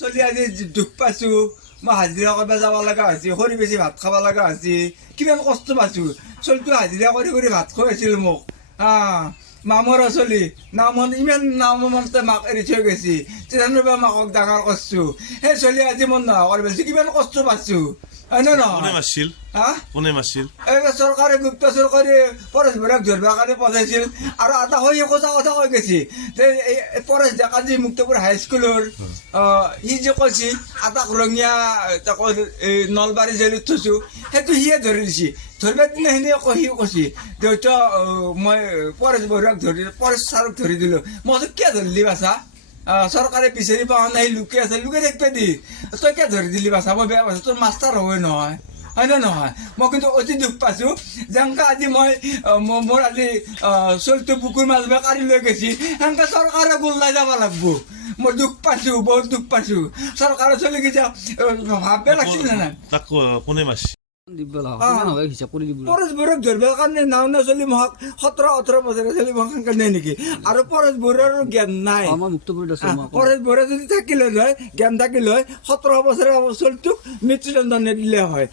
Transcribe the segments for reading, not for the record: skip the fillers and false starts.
চলি আজি দুখ পাইছোঁ মই হাজিৰা কৰিব যাব লগা হৈছে সৰি বেছি ভাত খাব লগা হৈছে কিমান কষ্ট পাইছোঁ চলিটো হাজিৰা কৰি কৰি ভাত খুৱাইছিল মোক মামৰ চলি নামত ইমান নামতে মাক এৰি থৈ গৈছে তেতিয়াৰ পৰা মাকক ডাঙৰ কৰিছোঁ সেই চলি আজি মই নোহোৱা কৰি পাইছোঁ কিমান কষ্ট পাইছোঁ হয়নে নহয় চৰকাৰে গুপ্ত চৰকাৰে পৰেশবোৰক ধৰিবৰ কাৰণে পঠাইছিল আৰু এটা হৈ সঁচা কথা কৈ গৈছে যে পৰেশ ডেকা যি মুক্তপুৰ হাইস্কুলৰ সি যে কৈছে আটাক ৰঙীয়া নলবাৰী জেলত থৈছোঁ সেইটো সিয়ে ধৰি দিছে ধৰিবৰ দিনাখিনি সি কৈছে দেউতা মই পৰেশ বৰুৱাক পৰেশ ছাৰক ধৰি দিলোঁ মই কৈছোঁ কিয় ধৰিলি বাছা চৰকাৰে বিচাৰি পোৱা নাই লুকি আছে লুকাই থাকিব দি তই কিয় ধৰি দিলি বাছা মই বেয়া পাইছোঁ তোৰ মাষ্টাৰ হয় নহয় হয়নে নহয় মই কিন্তু অতি দুখ পাইছোঁ যেনেকৈ আজি মই মোৰ আজি চলিটো বুকুৰ মাজৰ কাঢ়ি লৈ গৈছে সেনেকৈ চৰকাৰে গোল্লাই যাব লাগিব মই দুখ পাইছোঁ বহুত দুখ পাইছোঁ চৰকাৰে চলি গৈছে ভাবিব লাগিছিল নে নাই পৰেশ বৰুৱাক ধৰিবৰ কাৰণে নাও নচলি মহাক 17-18 বছৰে চলি মহাক নাই নেকি আৰু পৰেশ বৰুৱাৰো জ্ঞান নাই পৰেশ বৰুৱা যদি থাকিলে হয় জ্ঞান থাকিলে হয় 17 বছৰে চলিটোক মৃত্যুদণ্ড নিদিলে হয়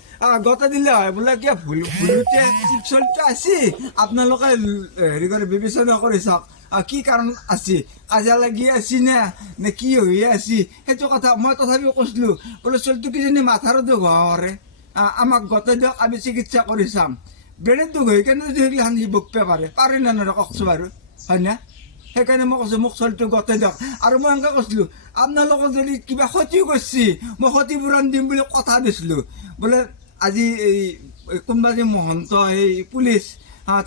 গতে দিলে হয় বোলে কিয় ভুলতে চলিটো আছে আপোনালোকে হেৰি কৰি বিবেচনা কৰি চাওক কি কাৰণ আছে কাজিয়া লাগি আছে নে কি হৈ আছে সেইটো কথা মই তথাপিও কৈছিলোঁ বোলে চলিটো কিজানি মাথাৰো দুখ হৰে আমাক গতে দিয়ক আমি চিকিৎসা কৰি চাম ব্ৰেইনত দুখ হৈ কেনে যদি সেইগিলাখান সি বকিব পাৰে নে নৰে কওকচোন বাৰু হয় না সেইকাৰণে মই কৈছোঁ মোক চলিটো গতে দিয়ক আৰু মই এনেকৈ কৈছিলোঁ আপোনালোকক যদি কিবা ক্ষতি কৰিছে মই ক্ষতিপূৰণ দিম বুলি কথা দিছিলোঁ বোলে আজি এই কোনোবা যে মহন্ত এই পুলিচ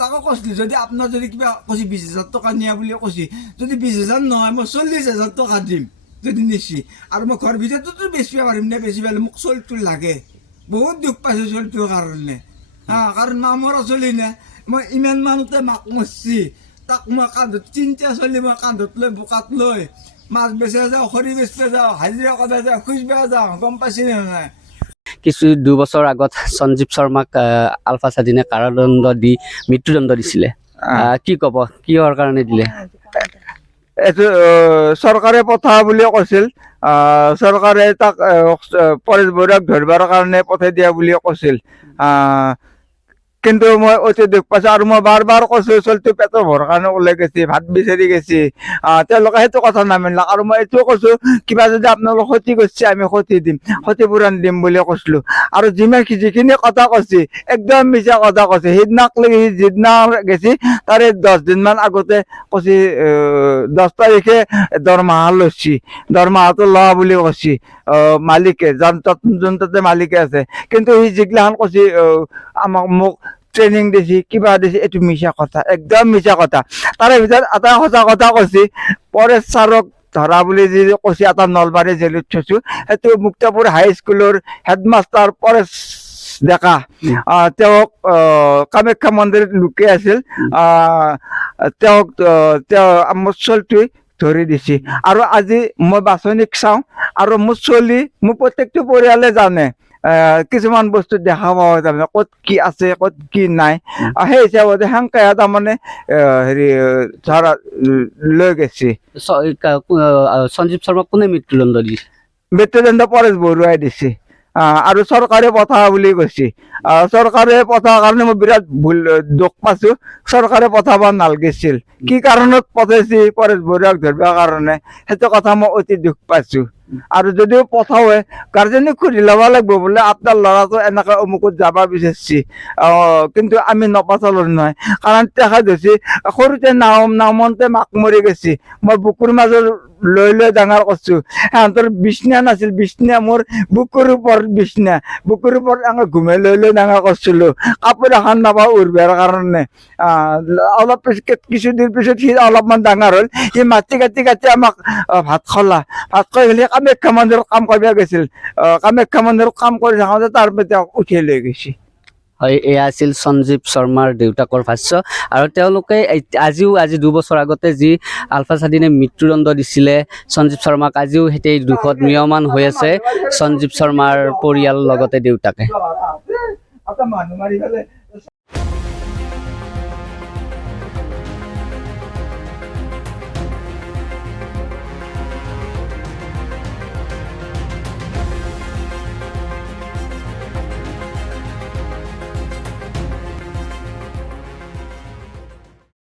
তাকো কৈছিলোঁ যদি আপোনাৰ যদি কিবা কৈছে 20,000 টকা নিয়া বুলি কৈছে যদি 20,000 নহয় মই 40,000 টকা দিম যদি নিছি আৰু মই ঘৰ ভিতৰতো বেচিব পাৰিম নে বেছি পালে মোক চলিটো লাগে বহুত দুখ পাইছোঁ চলিটোৰ কাৰণে কাৰণ মামৰ চলি নে মই ইমান মানুহতে মাক মৰছি তাক মই কান্ধত 3টা চলি মই কান্ধত লৈ বোকাত লৈ মাছ বেচা যাওঁ খৰি বেচিব যাওঁ হাজিৰা কৰিব যাওঁ খুজিব যাওঁ গম পাইছি নে নাই কিছু 2 বছৰ আগত সঞ্জীৱ শৰ্মাক আলফা স্বাধীনে কাৰাদণ্ড দি মৃত্যুদণ্ড দিছিলে কি ক'ব কিহৰ কাৰণে দিলে এইটো চৰকাৰে পঠা বুলি কৈছিল চৰকাৰে তাক পৰেশ বৰুৱাক ধৰিবৰ কাৰণে পঠাই দিয়া বুলি কৈছিল কিন্তু মই অতি দুখ পাইছোঁ আৰু মই বাৰ বাৰ কৈছোঁ চলিটো পেটৰ ভৰৰ কাৰণে ওলাই গৈছে ভাত বিচাৰি গৈছে তেওঁলোকে সেইটো কথা নামানিলে আৰু মই এইটোও কৈছোঁ কিবা যদি আপোনালোক ক্ষতি কৰিছে আমি ক্ষতি দিম ক্ষতিপূৰণ দিম বুলি কৈছিলোঁ আৰু যিখিনি কথা কৈছে একদম মিছা কথা কৈছে সেইদিনাক লাগি যিদিনা গেছি তাৰে 10 দিনমান আগতে কৈছে 10 তাৰিখে দৰমহা লৈছি দৰমহাটো লোৱা বুলি কৈছে মালিকে যোনটাতে মালিকে আছে কিন্তু সি যিগিলাখান কৈছে মোক ট্ৰেইনিং দিছে কিবা দিছে এইটো মিছা কথা একদম মিছা কথা তাৰে ভিতৰত এটা সঁচা কথা কৈছে পৰেশ ছাৰক ধৰা বুলি যি কৈছে এটা নলবাৰী জেলত থৈছোঁ সেইটো মুক্তপুৰ হাইস্কুলৰ হেডমাষ্টাৰ পৰেশ ডেকা তেওঁক কামাখ্যা মন্দিৰত লুকাই আছিল তেওঁ মোৰ চলিটোৱে ধৰি দিছে আৰু আজি মই বাছনিক চাওঁ আৰু মোৰ চলি মোৰ প্ৰত্যেকটো পৰিয়ালে জানে কিছুমান বস্তু দেখা পাওঁ তাৰমানে ক'ত কি আছে ক'ত কি নাই সেই হিচাপতে সেনেকৈ তাৰমানে হেৰি ধৰা লৈ গৈছে সঞ্জীৱ শৰ্মাক কোনে মৃত্যুদণ্ড দিছে মৃত্যুদণ্ড পৰেশ বৰুৱাই দিছে আৰু চৰকাৰে পঠা বুলি কৈছে চৰকাৰে পঠাৰ কাৰণে মই বিৰাট দুখ পাইছোঁ চৰকাৰে পঠাব নালাগিছিল কি কাৰণত পঠাইছে পৰেশ বৰুৱাক ধৰিবৰ কাৰণে সেইটো কথা মই অতি দুখ পাইছোঁ আৰু যদিও পঠাওৱে গাৰ্জেনক সুধি ল'ব লাগিব বোলে আপোনাৰ ল'ৰাটো এনেকৈ অমুকত যাব বিচাৰিছে কিন্তু আমি নপঠালোঁ নহয় কাৰণ তেখেত হৈছে সৰুতে নামতে মাক মৰি গৈছে মই বুকুৰ মাজত লৈ লৈ ডাঙৰ কৰিছোঁ সিহঁতৰ বিচনা নাছিল বিচনা মোৰ বুকুৰ ওপৰত বিচনা বুকুৰ ওপৰত এনেকৈ ঘুমাই লৈ লৈ ডাঙৰ কৰিছিলোঁ কাপোৰ এখন নাপাওঁ উৰিবৰ কাৰণে অলপ কিছুদিন পিছত সি অলপমান ডাঙৰ হ'ল সি মাটি কাটি আমাক ভাত খোৱালা ভাত খুৱাই মেলি কামাখ্যা মন্দিৰত কাম কৰিব গৈছিল কামাখ্যা মন্দিৰত কাম কৰি থাকোঁতে তাৰপৰা তেওঁক উঠিয়াই লৈ গৈছে হয় এয়া আছিল সঞ্জীৱ শৰ্মাৰ দেউতাকৰ ভাষ্য আৰু তেওঁলোকে আজি 2 বছৰ আগতে যি আলফা স্বাধীনে মৃত্যুদণ্ড দিছিলে সঞ্জীৱ শৰ্মাক আজিও সেই দুখত ম্ৰিয়মান হৈ আছে সঞ্জীৱ শৰ্মাৰ পৰিয়াল লগতে দেউতাকে